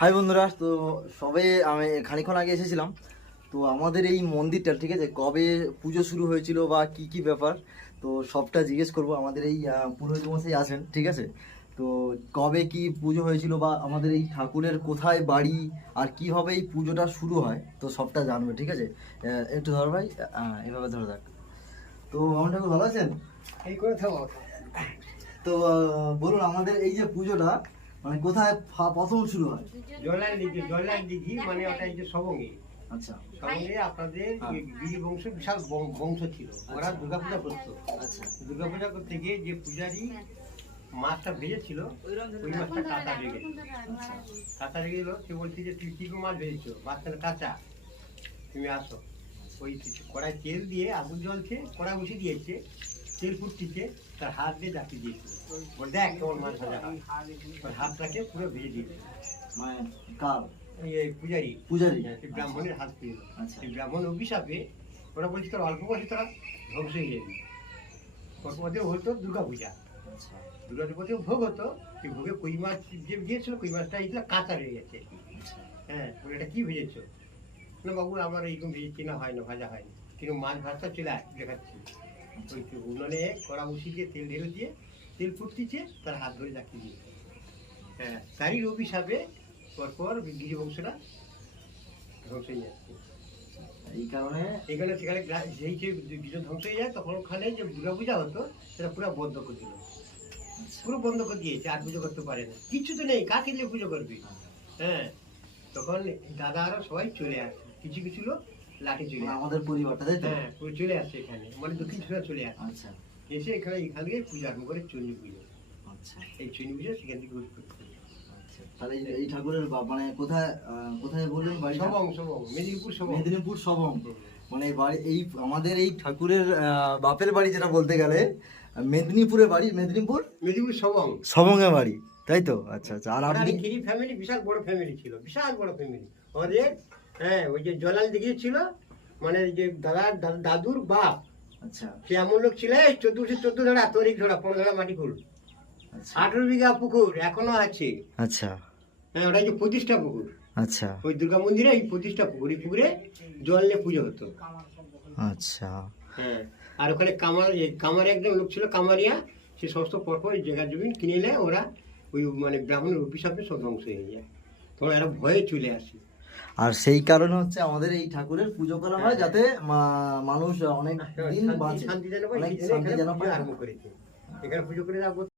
High বন্ধুরা, তো সবে আমি খানিকক্ষণ আগে এসেছিলাম। তো আমাদের এই মন্দিরটা ঠিক আছে, কবে পুজো শুরু হয়েছিল বা কি কি ব্যাপার, তো সবটা জিজ্ঞেস করব। আমাদের এই পুরোহিত মশাই আছেন, ঠিক আছে। তো কবে কি পুজো হয়েছিল বা আমাদের এই ঠাকুরের কোথায় বাড়ি আর কিভাবে এই পুজোটা শুরু হয়, তো সবটা জানবে, ঠিক আছে। একটু ধর ভাই, এভাবে ধরে থাক। তো আমার ঠাকুর ভালো আছেন? এই করে থাকো। তো বলুন, আমাদের এই যে পুজোটা মানে কোথায় প্রথম শুরু হয়? জলার দিঘি মানে ওটা এই যে সবঙ্গে। আচ্ছা সবঙ্গে আপনাদের হ্যাঁ। গিরি বংশ বিশাল বংশ ছিল, ওরা দুর্গাপূজা করতো। আচ্ছা দুর্গাপূজা করতে গিয়ে যে পূজারি মাছটা ভেজেছিল, ওই মাছটা কাঁচা লেগে গেছে। কাঁচা লেগে গেল, সে বলছে যে তুই কি মাছ ভেজেছো, মাছটা কাঁচা, তুমি আসো। ওই কড়াই তেল দিয়ে আগুন জ্বলছে, কড়াই বসিয়ে দিয়েছে, তেল ফুটছে, তার হাত দিয়ে চাপিয়ে দিয়েছিল। বল দেখ কেমন মাছ ভাজা হয়। ওর হাতটাকে পুরো ভেজে দিয়েছিল। মানে কার? এই পূজারি পূজারি। হ্যাঁ, সেই ব্রাহ্মণের হাত পেয়ে। আচ্ছা সেই ব্রাহ্মণ অভিশাপে ওরা বলছে তোর অল্প বয়সে তোরা ধ্বংস হয়ে যাবি। ওর মধ্যে হতো দুর্গা পূজা, আচ্ছা দুর্গা পূজাতে ভোগ হতো। সেই ভোগে কই মাছ যে গিয়েছিল, কই মাছটা এইগুলো কাঁচা রয়ে গেছে। আচ্ছা হ্যাঁ, বলে এটা কি ভেজেছো? না বাবু আমার এইরকম ভেজেছি, না হয় না, ভাজা হয়নি, কিন্তু মাছ ভাজটা চলে দেখাচ্ছি। ওই উনুনে কড়া বসিয়ে দিয়ে তেল ঢেলে দিয়ে তেল ফুটতিছে, তার হাত ধরে চাকিয়ে দিয়ে। হ্যাঁ, তারই অভিশাপে পরপর গিরি বংশটা ধ্বংস হয়ে যাচ্ছে। এই কারণে এখানে সেখানে যেই যে গিরি ধ্বংস হয়ে যায়, তখন ওখানে যে দুর্গা পূজা হতো সেটা পুরো বন্ধ করে দিল। পুরো বন্ধ করে দিয়েছে, আর পুজো করতে পারে না, কিচ্ছু তো নেই, কাকে দিয়ে পুজো করবি? হ্যাঁ, তখন দাদারা সবাই চলে আসে, কিছু কিছু লোক লাঠি চলে আসে। আমাদের পরিবারটা, তাই তো? হ্যাঁ, পুরো চলে আসে এখানে, মানে দক্ষিণ ছোড়া চলে আসে। আচ্ছা এসে এখান থেকে পূজা আরম্ভ করে চণ্ডী পুজো। আচ্ছা এই চণ্ডী পুজো সেখান থেকে উৎপত্তি। আচ্ছা। তাহলে এই ঠাকুরের মানে কোথায় কোথায় বললেন বাড়ি? সবং সবং মেদিনীপুর সবং। মেদিনীপুর সবং। মানে এই বাড়ি, এই আমাদের এই ঠাকুরের বাপের বাড়ি যেটা বলতে গেলে মেদিনীপুরে বাড়ি, মেদিনীপুর সবং সবংয়ে বাড়ি, তাই তো? আচ্ছা আচ্ছা। আর আপনি? গিরি ফ্যামিলি বিশাল বড় ফ্যামিলি ছিল, বিশাল বড় ফ্যামিলি আমাদের। হ্যাঁ, ওই যে জলাল দিঘি ছিল, মানে যে দাদুর বাপ, আচ্ছা সে এমন লোক ছিল, 14 ধরা তরিক ধরা 15 ধরা মাটি কুল, আচ্ছা 18 বিঘা পুকুর এখনো আছে। আচ্ছা হ্যাঁ, ওটা যে 25টা পুকুর, আচ্ছা ওই দুর্গা মন্দিরে এই 25টা পুকুর, এই পুকুরে জল নিয়ে পুজো হতো। আচ্ছা হ্যাঁ, আর ওখানে কামার একজন লোক ছিল কামারিয়া, সে সমস্ত পরপর জায়গা জমি কিনে নেয়। ওরা ওই মানে ব্রাহ্মণের অভিশাপে সব ধ্বংস হয়ে যায়, তখন এরা ভয়ে চলে আসে। আর সেই কারণে হচ্ছে আমাদের এই ঠাকুরের পুজো করা হয়, যাতে মানুষ অনেক দিন বাঁচে, শান্তি যেন পায়, অনেক এই জন্য শান্তি এখানে যেন পুজো পায়। আরম্ভ করেছে। এখানে পুজো করে রাখবো।